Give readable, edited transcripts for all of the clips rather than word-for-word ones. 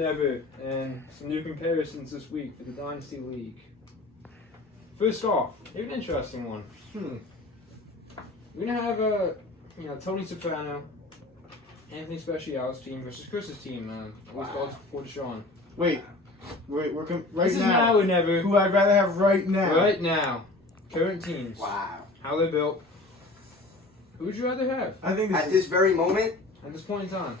never, and some new comparisons this week for the Dynasty League. First off, here's an interesting one. We're gonna have Tony Soprano, Anthony Speciale's team versus Chris's team. Always dogs before Deshaun. Wait, right This now. is now or never. Who I'd rather have right now. Right now, current teams. Wow. How they're built. Who would you rather have I think At this very moment, at this point in time?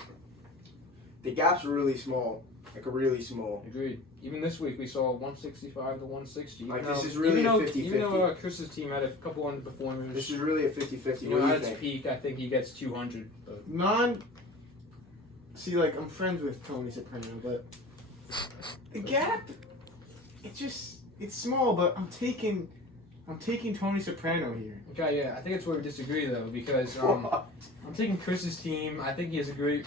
the gaps are really small. Like, really small. Agreed. Even this week, we saw 165 to 160. Like, Even this though- is really even a though- 50-50. Even though Chris's team had a couple underperformers. This is really a 50-50. You What know, do at you its think? peak, I think he gets 200. But See, like, I'm friends with Tony Soprano, but the gap, it's small, but I'm taking Tony Soprano here. okay, yeah, I think that's where we disagree though, because I'm taking Chris's team. I think he has a great.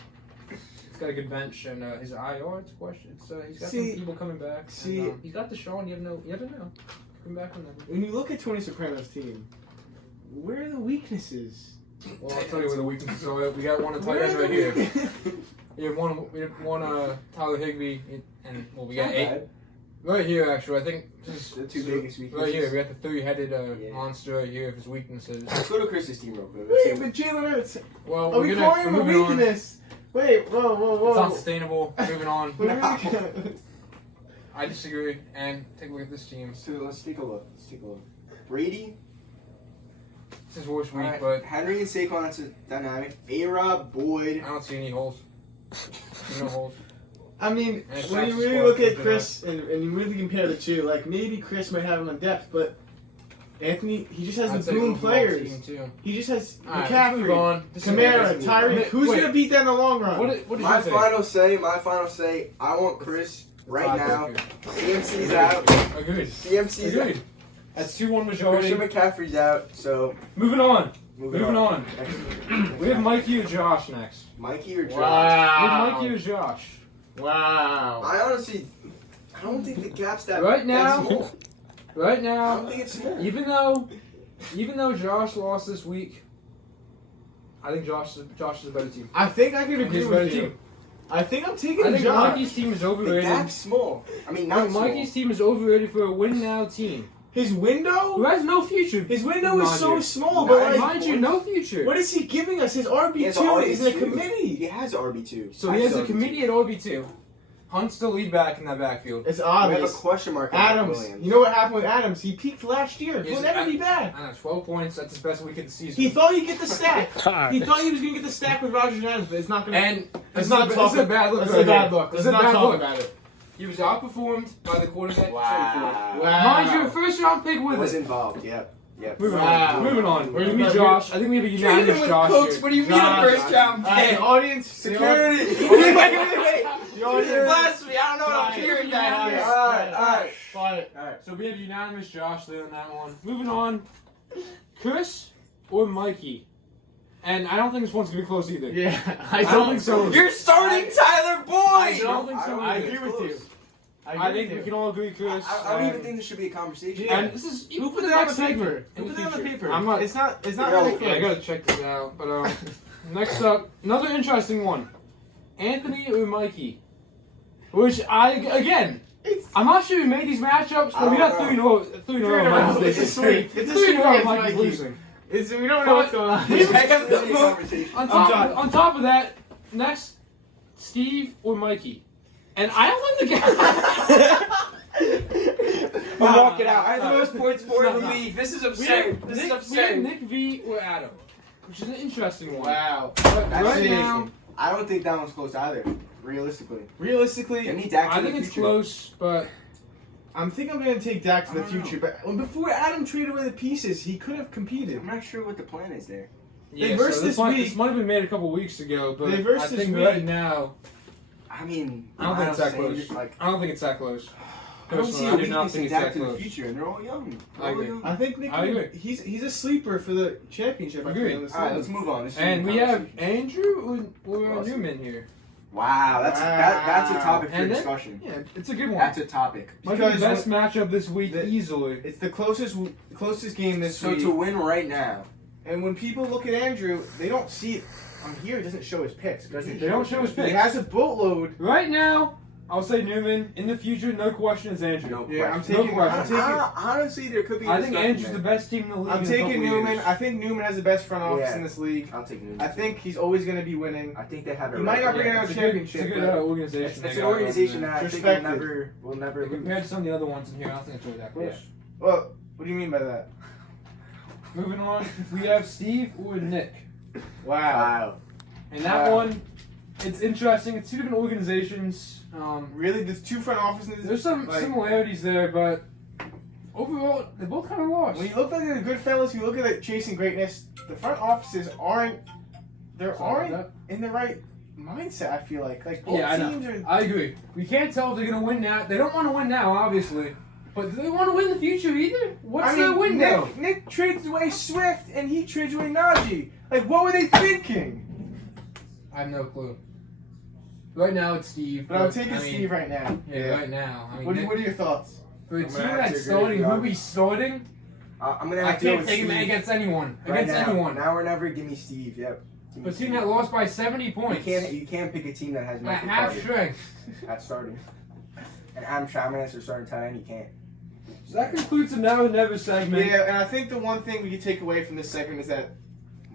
He's got a good bench, and his IR. It's a question. He's got some people coming back. And, he's got Deshaun. You never know. Come back on that. When you look at Tony Soprano's team, where are the weaknesses? Well, I'll tell you where the weaknesses are. We got one of tight ends right here. We have one Tyler Higbee, and we got eight. Right here, actually, I think this The is two biggest weaknesses. right here. We got the three-headed monster right here of his weaknesses. Let's go to Chris's team real quick. Wait, but Jalen Hurts. Well, Are we calling him a weakness? Wait, whoa. It's not sustainable. Moving on. No. I disagree. And take a look at this team. So let's take a look. Brady. It's his worst week, Alright, but Henry and Saquon, that's a dynamic. A-Rob, Boyd. I don't see any holes. No holes. I mean, And his when you practice really squad look has at been Chris and you really compare the two, like maybe Chris might have him on depth, but Anthony, he just has I'd the say boom overall players. team, too. He just has Alright, let's move McCaffrey, on. This is Kamara, amazing. Tyreek. Who's Wait. gonna beat that in the long run? What did My you say? final say, I want Chris right now. CMC's out. Agreed. CMC's out. Agreed. That's 2-1 majority. Christian McCaffrey's out, so Moving on. moving on. We have Mikey or Josh next. Mikey or Josh? We have Mikey Wow. or Josh. Wow. I honestly, I don't think the gap's that Right now- that small. Right I now, don't think it's small. even though Josh lost this week, I think Josh is a better team. I think I can agree He's a better with you. team. I think I'm taking I think Josh. Mikey's team is The overrated. gap's small. I mean, not small. Mikey's team is overrated for a win now team His window? who has no future. His window is Mind so you. small, but like, Mind you, no future. what is he giving us? His He has RB2 is in a RB2. committee. He has RB2. So he has a committee at RB2. Hunt's the lead back in that backfield. It's We have a obvious. question mark. on Adams. Williams. You know what happened with Adams? He peaked last year. Yes, He'll never be back. I know, 12 points. That's his best week of the season. He thought he'd get the stack. He thought he was going to get the stack with Rodgers and Adams, but it's not going to. And Let's not this talk. is a bad look. That's right a bad here. look. This Let's is a not bad talk look. about it. He was outperformed by the quarterback. Wow. Mind you, a first-round pick with Was it. involved. Yep. Moving Wow. on. Moving on. We're Give me gonna- Josh. I think we have a unanimous Josh. here. What do you Josh. round The audience. Security. The Wait. audience. Blasphemy. I don't know what I'm hearing down here. Alright. Quiet. So we have unanimous Josh there on that one. Moving on. Chris or Mikey? And I don't think this one's going to be close either. Yeah, I don't think so. You're starting Tyler Boyd. I don't think so. I either. agree with you. I think we can all agree, Chris. I don't even think this should be a conversation. Yeah. And this is Who put the it on the next segment paper? in Who the put it on the future. paper? I'm not. It's not Yeah, really Yeah, I close. gotta check this out. But next up, another interesting one: Anthony or Mikey. Which I'm not sure who made these matchups, but we got three in a row. Three in a row. Mikey's It's a losing. sweep. It's a Three in a row. sweep. Mikey's Mikey. losing. We don't know what's going on. Conversation. On top of that, next, Steve or Mikey. And I don't think I'm walking out. I have the most points for No, the no. league. This is we absurd. have This is we have absurd. Nick V or Adam, which is an interesting one. Wow. But That's right it. now, I don't think that one's close either. Realistically. Realistically, Give me Dak to I the think it's future. close, but I'm going to take Dak to the I don't future. But before Adam traded away the pieces, he could have competed. I'm not sure what the plan is there. yeah, versed so this might, week. this might have been made a couple weeks ago, but They versed I this think week. right now, I mean, I don't think it's that Miles close. Sanders, like, I don't think it's that close. I don't see Personally, a I do not weakness think in it's Dak that to the close. future, and they're all young. They're I all agree. young. I think Nick, I agree. he's a sleeper for the championship. I Agreed. feel, this All right, season. let's move on. This is And a we have conversation. Andrew or Awesome. Newman here. Wow, that's a topic for And then- discussion. Yeah, it's a good one. That's a topic. Might be the Because best matchup this week, the- easily. It's the closest game this So week. to win right now, And when people look at Andrew, they don't see it. On here, it doesn't show his picks. They don't show his He picks. has a boatload. Right now, I'll say Newman. In the future, no question is Andrew. No Yeah, I'm question. taking. No I'm question. taking. Honestly, there could be. I think discussion Andrew's there. the best team in the league. I'm in a taking couple Newman. years. I think Newman has the best front office Yeah. in this league. I'll take Newman. I think he's always going to be winning. I think they have. He might not bring out it's a a good, championship. it's a good but organization. It's they an got organization over that I It's think respected. will never there. lose. Compared to some of the other ones in here, I don't think it's really that close. well, what do you mean by that? Moving on, we have Steve or Nick. Wow. Wow. And that Wow. one, it's interesting. It's two different organizations. Really, there's two front offices. There's some like, similarities there, but overall, they both kind of lost. When you look at the Goodfellas, you look at it chasing greatness. The front offices aren't. They aren't in the right mindset. I feel like both Yeah, I know. teams are. I agree. We can't tell if they're going to win now. They don't want to win now, obviously. But do they want to win in the future either? What's their window? Nick trades away Swift and he trades away Najee. Like, what were they thinking? I have no clue. Right now, it's Steve. But I'm taking Steve right now. Yeah, right now. I mean, What are your thoughts? for a I'm team gonna have to that's agree with starting, you, who he's starting, I'm gonna I have to go can't with take him Steve against anyone. right Against now. anyone. Now or never. Give me Steve. Yep. Give me A team Steve. that lost by 70 points. You can't pick a team that has At Michael half Carter strength. at starting. And Adam Travis are starting tight end. You can't. So that concludes the Now or Never segment. Yeah, and I think the one thing we can take away from this segment is that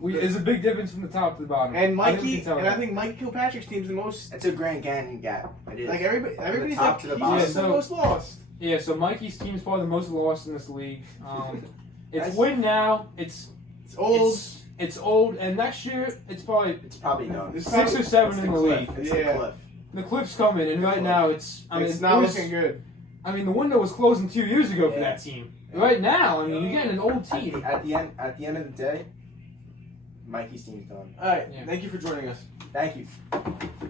There's a big difference from the top to the bottom. and I think we Mikey can tell and that. I think Mikey Kilpatrick's team's the most It's a Grand Canyon gap. It is. like everybody's top like to the he's bottom. just the Yeah, so- most lost. Yeah, so Mikey's team's probably the most lost in this league. It's That's- win now. It's It's old. It's old, and next year it's probably It's probably no. It's 6 or 7 It's in the the cliff. league. It's Yeah. the cliff. The cliff's coming, and right now it's. I mean, it's not it was- looking good. I mean, the window was closing 2 years ago for Yeah. that team. Right now, I mean, you're getting an old team. At the end of the day, Mikey's team's done. All right, Yeah. thank you for joining us. Thank you.